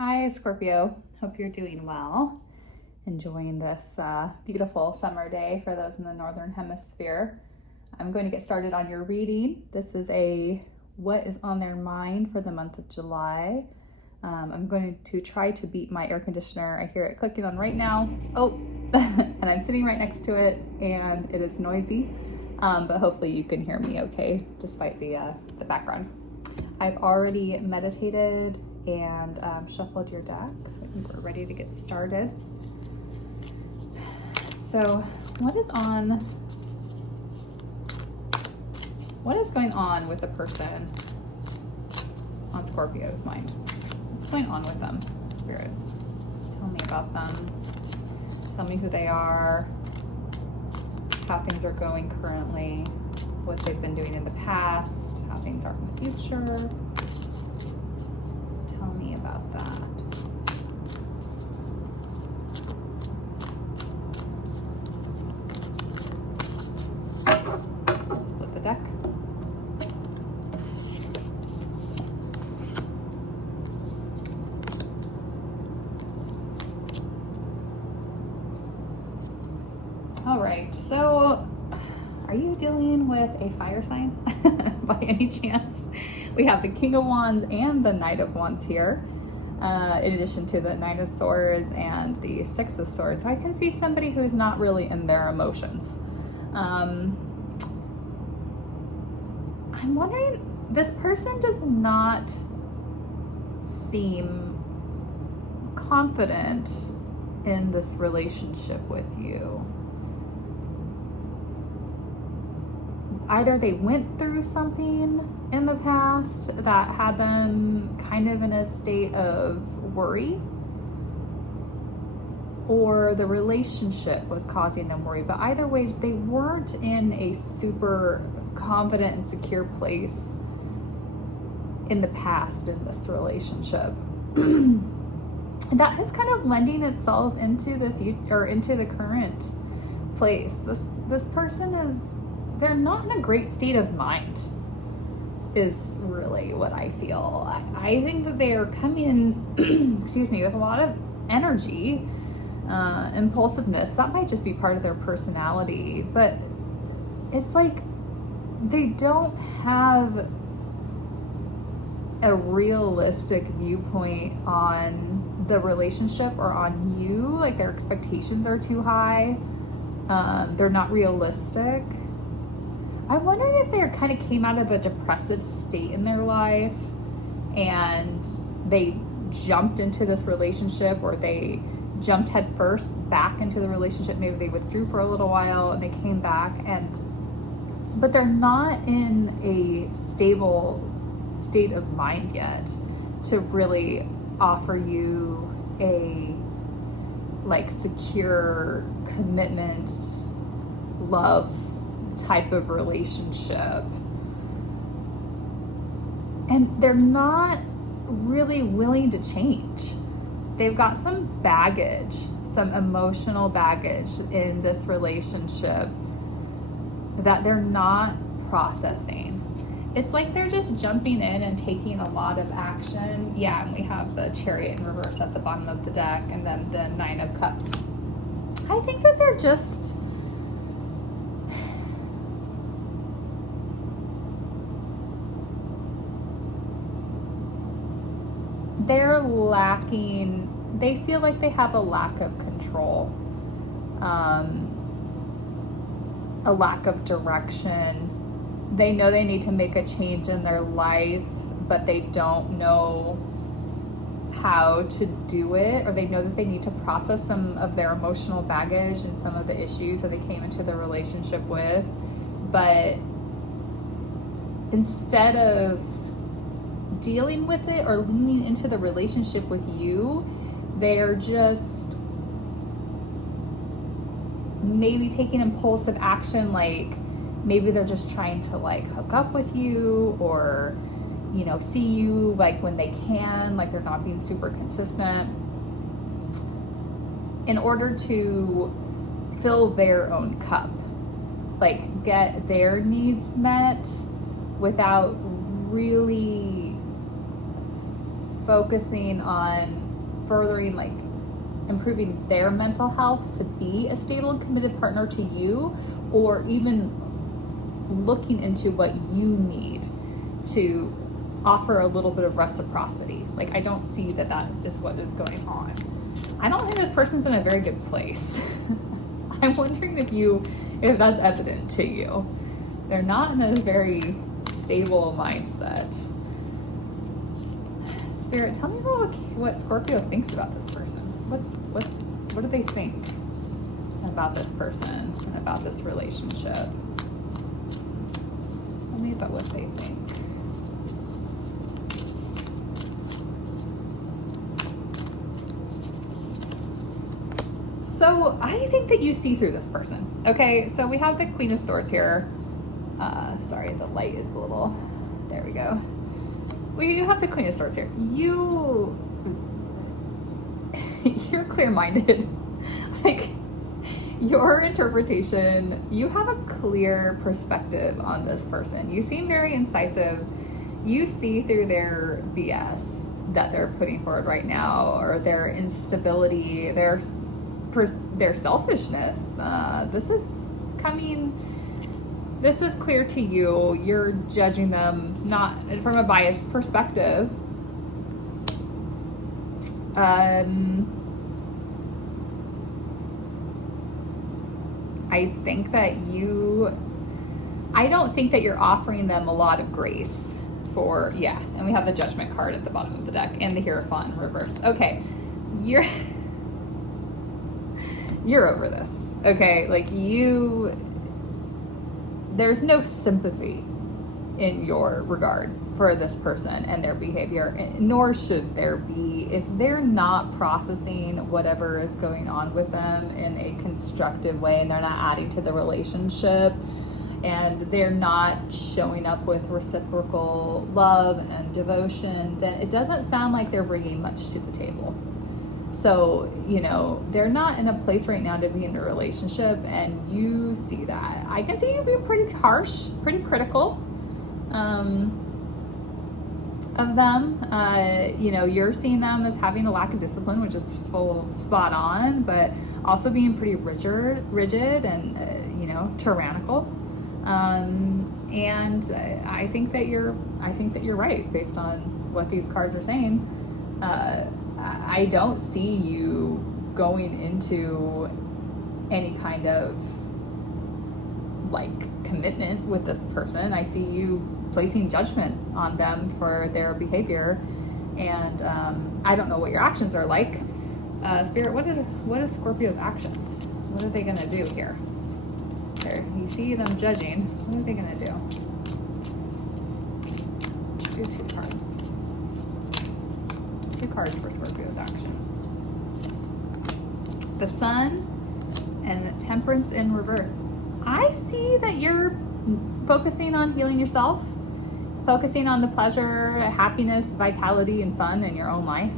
Hi, Scorpio. Hope you're doing well. Enjoying this beautiful summer day for those in the Northern Hemisphere. I'm going to get started on your reading. This is a what is on their mind for the month of July. I'm going to try to beat my air conditioner. I hear it clicking on right now. Oh, and I'm sitting right next to it, and it is noisy. But hopefully you can hear me okay, despite the background. I've already meditated and shuffled your deck, so I think we're ready to get started. So what is going on with the person on Scorpio's mind? What's going on with them, Spirit? Tell me about them. Tell me who they are, how things are going currently, what they've been doing in the past, how things are in the future. Tell me about that. Split the deck. All right, so are you dealing with a fire sign by any chance? We have the King of Wands and the Knight of Wands here, in addition to the Knight of Swords and the Six of Swords. I can see somebody who's not really in their emotions. I'm wondering, this person does not seem confident in this relationship with you. Either they went through something in the past that had them kind of in a state of worry, or the relationship was causing them worry. But either way, they weren't in a super confident and secure place in the past in this relationship. That is kind of lending itself into the future, or into the current place. This person is, they're not in a great state of mind, is really what I feel. I think that they are coming in, excuse me, with a lot of energy, impulsiveness. That might just be part of their personality, but it's like they don't have a realistic viewpoint on the relationship or on you. Like, their expectations are too high. They're not realistic. I'm wondering if they kind of came out of a depressive state in their life and they jumped into this relationship, or they jumped headfirst back into the relationship. Maybe they withdrew for a little while and they came back, but they're not in a stable state of mind yet to really offer you a secure commitment, love type of relationship. And they're not really willing to change. They've got some baggage, some emotional baggage in this relationship that they're not processing. It's like they're just jumping in and taking a lot of action. Yeah, and we have the Chariot in reverse at the bottom of the deck, and then the Nine of Cups. I think that they're just, they're lacking, they feel like they have a lack of control, a lack of direction. They know they need to make a change in their life, but they don't know how to do it, or they know that they need to process some of their emotional baggage and some of the issues that they came into the relationship with. But instead of dealing with it or leaning into the relationship with you, they are just maybe taking impulsive action. Like, maybe they're just trying to hook up with you, or see you when they can. They're not being super consistent in order to fill their own cup, get their needs met without really focusing on furthering, like improving their mental health to be a stable and committed partner to you, or even looking into what you need to offer a little bit of reciprocity. Like, I don't see that that is what is going on. I don't think this person's in a very good place. I'm wondering if that's evident to you. They're not in a very stable mindset. Spirit, tell me what Scorpio thinks about this person. What do they think about this person and about this relationship? Tell me about what they think. So I think that you see through this person. Okay, so we have the Queen of Swords here. Sorry, the light is a little, there we go. We have the Queen of Swords here. You're clear-minded. Like, your interpretation, you have a clear perspective on this person. You seem very incisive. You see through their BS that they're putting forward right now, or their instability, their selfishness. This is clear to you. You're judging them not from a biased perspective. I don't think that you're offering them a lot of grace and we have the Judgment card at the bottom of the deck and the Hierophant in reverse. Okay, you're over this, okay? Like, there's no sympathy in your regard for this person and their behavior, nor should there be if they're not processing whatever is going on with them in a constructive way, and they're not adding to the relationship, and they're not showing up with reciprocal love and devotion, then it doesn't sound like they're bringing much to the table. So, they're not in a place right now to be in a relationship, and you see that. I can see you being pretty harsh, pretty critical of them. You're seeing them as having a lack of discipline, which is spot on, but also being pretty rigid and, tyrannical. And I think that you're right based on what these cards are saying. I don't see you going into any kind of commitment with this person. I see you placing judgment on them for their behavior, and I don't know what your actions are like. Spirit, what is Scorpio's actions? What are they gonna do here? There, you see them judging. What are they gonna do? Let's do 2 cards. 2 cards for Scorpio's action. The Sun and Temperance in reverse. I see that you're focusing on healing yourself, focusing on the pleasure, happiness, vitality, and fun in your own life.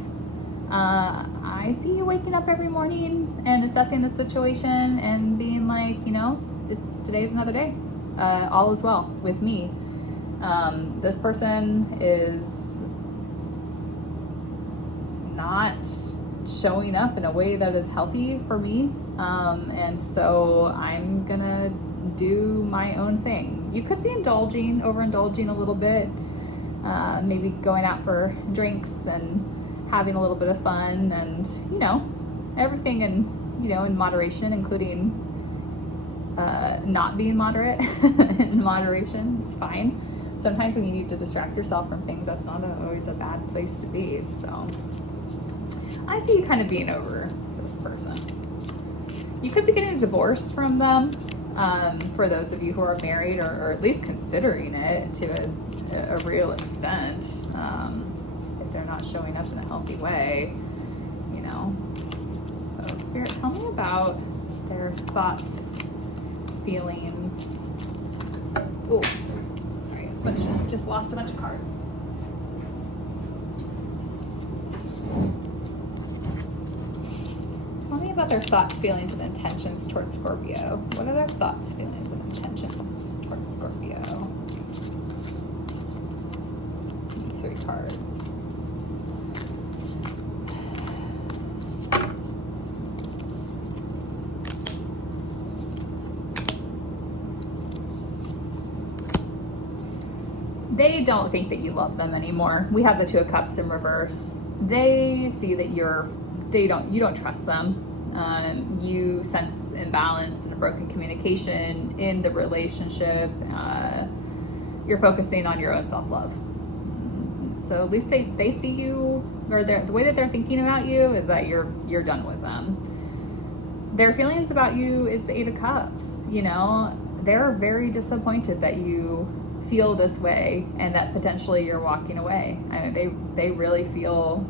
I see you waking up every morning and assessing the situation and being like, today's another day. All is well with me. This person is not showing up in a way that is healthy for me, and so I'm gonna do my own thing. You could be overindulging a little bit, maybe going out for drinks and having a little bit of fun, and everything in moderation, including not being moderate. In moderation, it's fine. Sometimes when you need to distract yourself from things, that's not always a bad place to be. So I see you kind of being over this person. You could be getting a divorce from them, for those of you who are married, or at least considering it to a real extent, if they're not showing up in a healthy way, So Spirit, tell me about their thoughts, feelings. Oh, sorry, just lost a bunch of cards. Tell me about their thoughts, feelings, and intentions towards Scorpio. What are their thoughts, feelings, and intentions towards Scorpio? 3 cards. they don't think that you love them anymore. We have the Two of Cups in reverse. They see that you don't trust them. You sense imbalance and a broken communication in the relationship. You're focusing on your own self-love. So at least they see you, or the way that they're thinking about you is that you're done with them. Their feelings about you is the Eight of Cups. You know, they're very disappointed that you feel this way and that potentially you're walking away. I mean, they really feel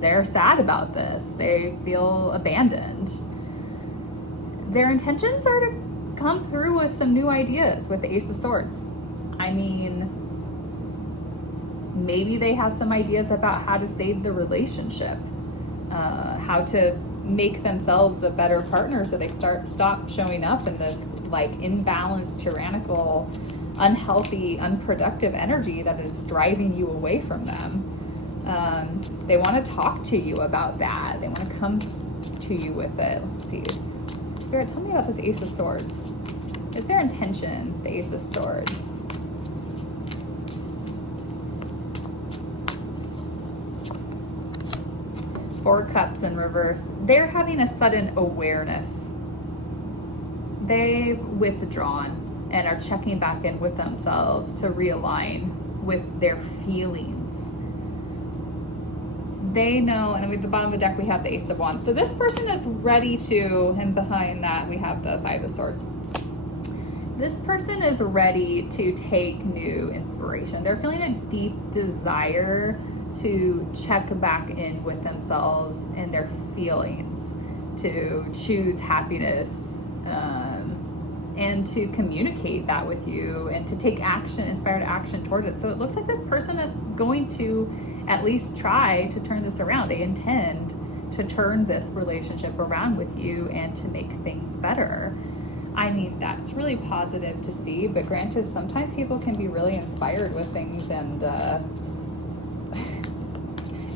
they're sad about this. They feel abandoned. Their intentions are to come through with some new ideas with the Ace of Swords. I mean, maybe they have some ideas about how to save the relationship, how to make themselves a better partner so they stop showing up in this like imbalanced, tyrannical, unhealthy, unproductive energy that is driving you away from them. They want to talk to you about that. They want to come to you with it. Let's see. Spirit, tell me about this Ace of Swords. Is their intention the Ace of Swords? Four Cups in reverse. They're having a sudden awareness. They've withdrawn and are checking back in with themselves to realign with their feelings. They know, and at the bottom of the deck we have the Ace of Wands. So this person is ready to, and behind that we have the Five of Swords. This person is ready to take new inspiration. They're feeling a deep desire to check back in with themselves and their feelings, to choose happiness, and to communicate that with you and to take action, inspired action towards it. So it looks like this person is going to at least try to turn this around. They intend to turn this relationship around with you and to make things better. I mean, that's really positive to see, but granted, sometimes people can be really inspired with things and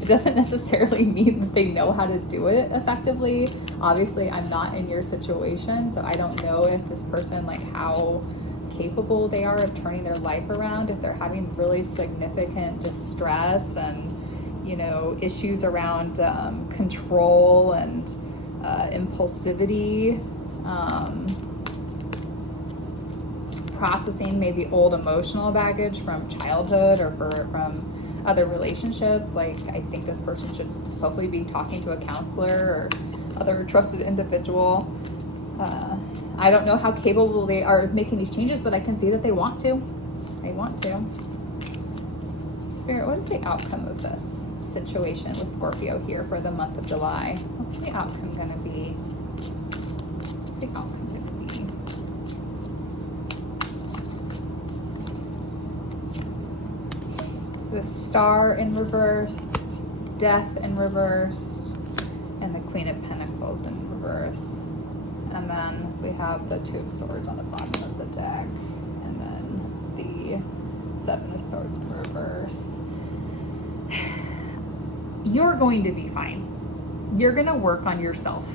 it doesn't necessarily mean that they know how to do it effectively. Obviously, I'm not in your situation, so I don't know if this person, like how capable they are of turning their life around, if they're having really significant distress and, you know, issues around control and impulsivity, processing maybe old emotional baggage from childhood or from other relationships. Like, I think this person should hopefully be talking to a counselor or other trusted individual. I don't know how capable they are of making these changes, but I can see that they want to. They want to. Spirit, what is the outcome of this situation with Scorpio here for the month of July? What's the outcome going to be? What's the outcome going to be? The Star in reversed, Death in reversed, and the Queen of Pentacles in reverse. And then we have the Two of Swords on the bottom of the deck, and then the Seven of Swords in reverse. You're going to be fine. You're going to work on yourself.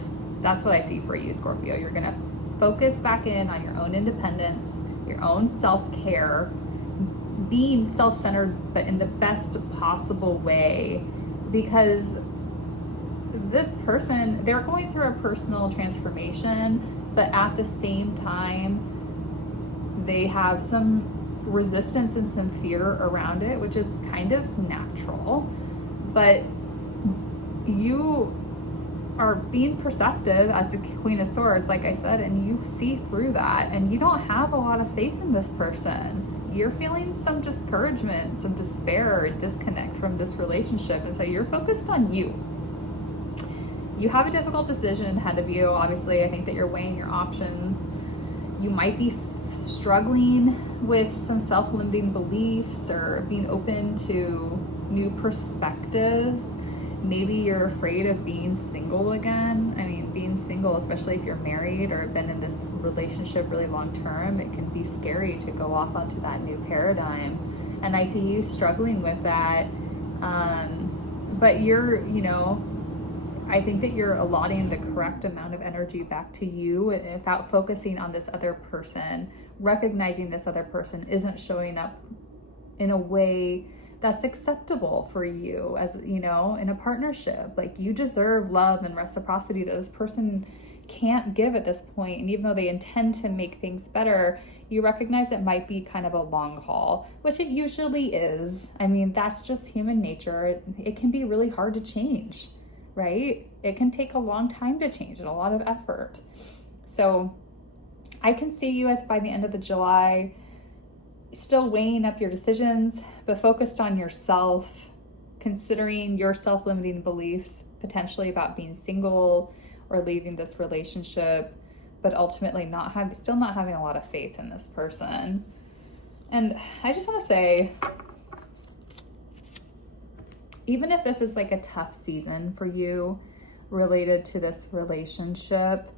That's what I see for you, Scorpio. You're going to focus back in on your own independence, your own self-care, being self-centered, but in the best possible way, because this person, they're going through a personal transformation, but at the same time, they have some resistance and some fear around it, which is kind of natural. But you are being perceptive as the Queen of Swords, like I said, and you see through that, and you don't have a lot of faith in this person. You're feeling some discouragement, some despair, or disconnect from this relationship, and so you're focused on you. You have a difficult decision ahead of you. Obviously, I think that you're weighing your options. You might be struggling with some self-limiting beliefs or being open to new perspectives. Maybe you're afraid of being single again. I mean, being single, especially if you're married or been in this relationship really long term, it can be scary to go off onto that new paradigm. And I see you struggling with that. But you're, you know, I think that you're allotting the correct amount of energy back to you without focusing on this other person, recognizing this other person isn't showing up in a way that's acceptable for you, as you know, in a partnership. Like, you deserve love and reciprocity that this person can't give at this point. And even though they intend to make things better, you recognize it might be kind of a long haul, which it usually is. I mean, that's just human nature. It can be really hard to change, right? It can take a long time to change and a lot of effort. So I can see you as by the end of the July, still weighing up your decisions, but focused on yourself, considering your self-limiting beliefs, potentially about being single or leaving this relationship, but ultimately still not having a lot of faith in this person. And I just want to say, even if this is like a tough season for you related to this relationship,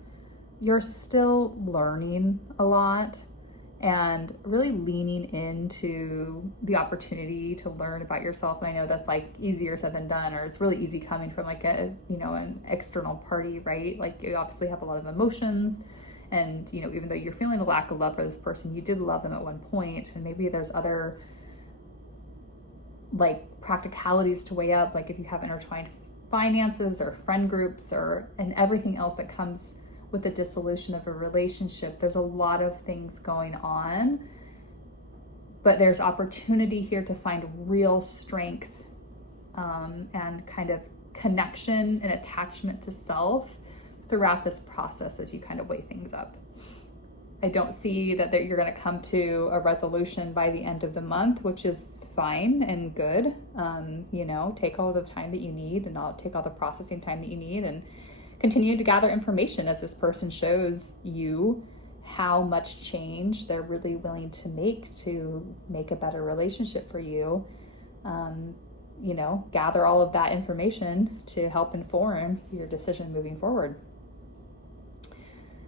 you're still learning a lot and really leaning into the opportunity to learn about yourself. And I know that's like easier said than done, or it's really easy coming from like a, you know, an external party, right? Like, you obviously have a lot of emotions, and, you know, even though you're feeling a lack of love for this person, you did love them at one point, and maybe there's other like practicalities to weigh up, like if you have intertwined finances or friend groups and everything else that comes with the dissolution of a relationship. There's a lot of things going on, but there's opportunity here to find real strength and kind of connection and attachment to self throughout this process as you kind of weigh things up. I don't see that you're going to come to a resolution by the end of the month, which is fine and good. You know, take all the time that you need, and I'll take all the processing time that you need, and continue to gather information as this person shows you how much change they're really willing to make a better relationship for you. You know, gather all of that information to help inform your decision moving forward.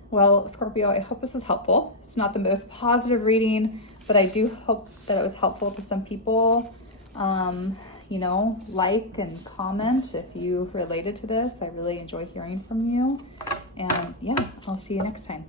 Well, Scorpio, I hope this was helpful. It's not the most positive reading, but I do hope that it was helpful to some people. You know, like and comment if you related to this. I really enjoy hearing from you. And yeah, I'll see you next time.